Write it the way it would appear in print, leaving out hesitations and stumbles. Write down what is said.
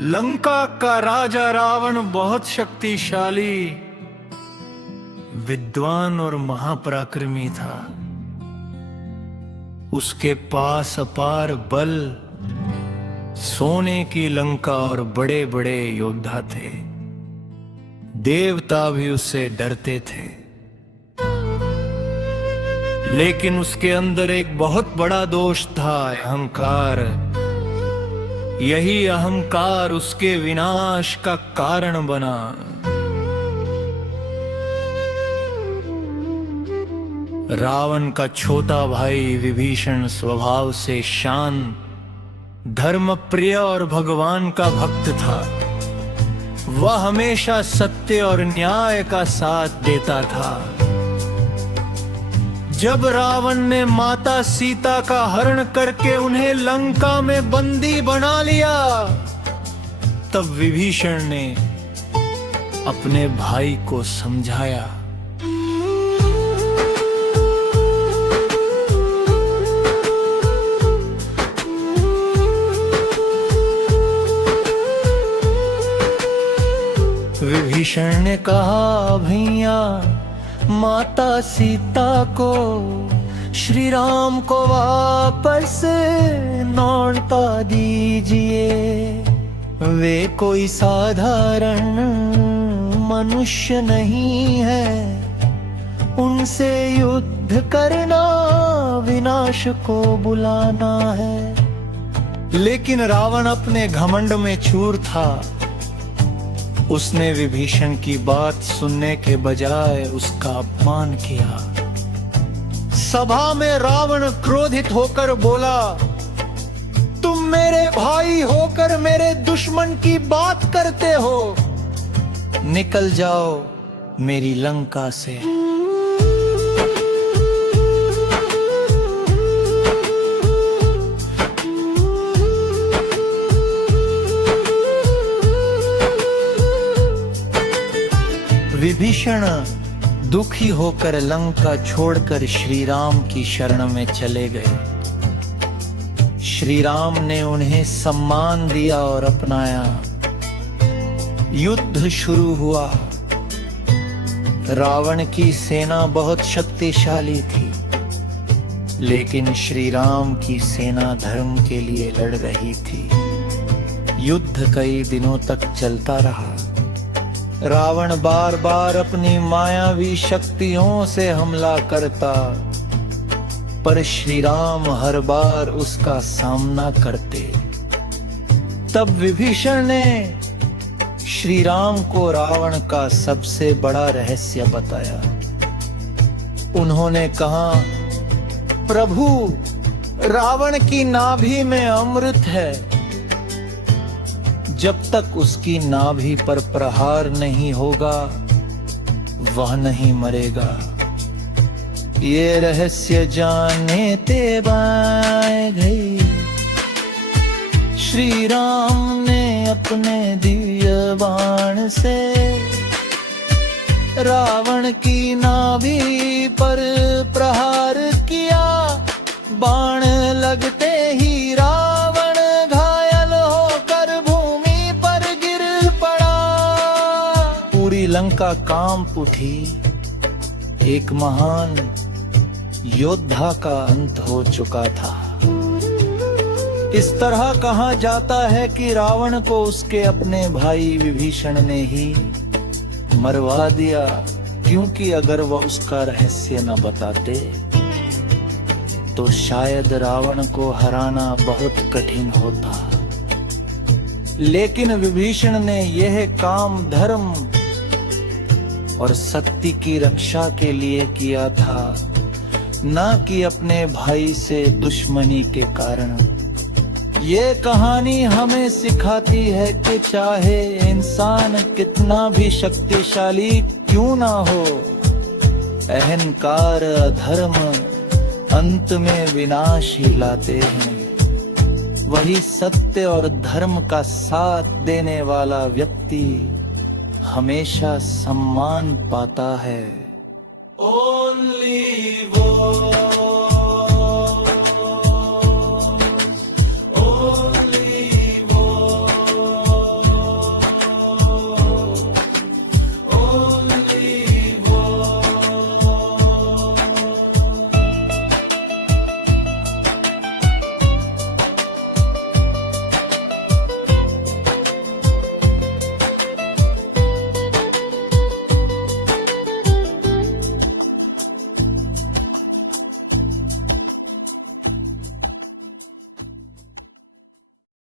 लंका का राजा रावण बहुत शक्तिशाली, विद्वान और महापराक्रमी था। उसके पास अपार बल, सोने की लंका और बड़े बड़े योद्धा थे। देवता भी उससे डरते थे। लेकिन उसके अंदर एक बहुत बड़ा दोष था, अहंकार। यही अहंकार उसके विनाश का कारण बना। रावण का छोटा भाई विभीषण स्वभाव से शांत, धर्मप्रिय और भगवान का भक्त था। वह हमेशा सत्य और न्याय का साथ देता था। जब रावण ने माता सीता का हरण करके उन्हें लंका में बंदी बना लिया, तब विभीषण ने अपने भाई को समझाया। विभीषण ने कहा, भैया माता सीता को श्री राम को वापस लौटा दीजिए। वे कोई साधारण मनुष्य नहीं है। उनसे युद्ध करना विनाश को बुलाना है। लेकिन रावण अपने घमंड में चूर था। उसने विभीषण की बात सुनने के बजाय उसका अपमान किया। सभा में रावण क्रोधित होकर बोला, तुम मेरे भाई होकर मेरे दुश्मन की बात करते हो। निकल जाओ मेरी लंका से। विभीषण दुखी होकर लंका छोड़कर श्री राम की शरण में चले गए। श्री राम ने उन्हें सम्मान दिया और अपनाया। युद्ध शुरू हुआ। रावण की सेना बहुत शक्तिशाली थी, लेकिन श्री राम की सेना धर्म के लिए लड़ रही थी। युद्ध कई दिनों तक चलता रहा। रावण बार बार अपनी मायावी शक्तियों से हमला करता, पर श्री राम हर बार उसका सामना करते। तब विभीषण ने श्री राम को रावण का सबसे बड़ा रहस्य बताया। उन्होंने कहा, प्रभु, रावण की नाभि में अमृत है। जब तक उसकी नाभि पर प्रहार नहीं होगा, वह नहीं मरेगा। ये रहस्य जाने ते बाय गए। श्री राम ने अपने दिव्य बाण से रावण की नाभि पर प्रहार किया। बाण लगते ही रावण घायल होकर भूमि पर गिर पड़ा। पूरी लंका कांप उठी। एक महान योद्धा का अंत हो चुका था। इस तरह कहा जाता है कि रावण को उसके अपने भाई विभीषण ने ही मरवा दिया, क्योंकि अगर वह उसका रहस्य न बताते तो शायद रावण को हराना बहुत कठिन होता। लेकिन विभीषण ने यह काम धर्म और सत्य की रक्षा के लिए किया था, न कि अपने भाई से दुश्मनी के कारण। ये कहानी हमें सिखाती है कि चाहे इंसान कितना भी शक्तिशाली क्यों ना हो, अहंकार अधर्म अंत में विनाश ही लाते हैं। वही सत्य और धर्म का साथ देने वाला व्यक्ति हमेशा सम्मान पाता है। ओनली वो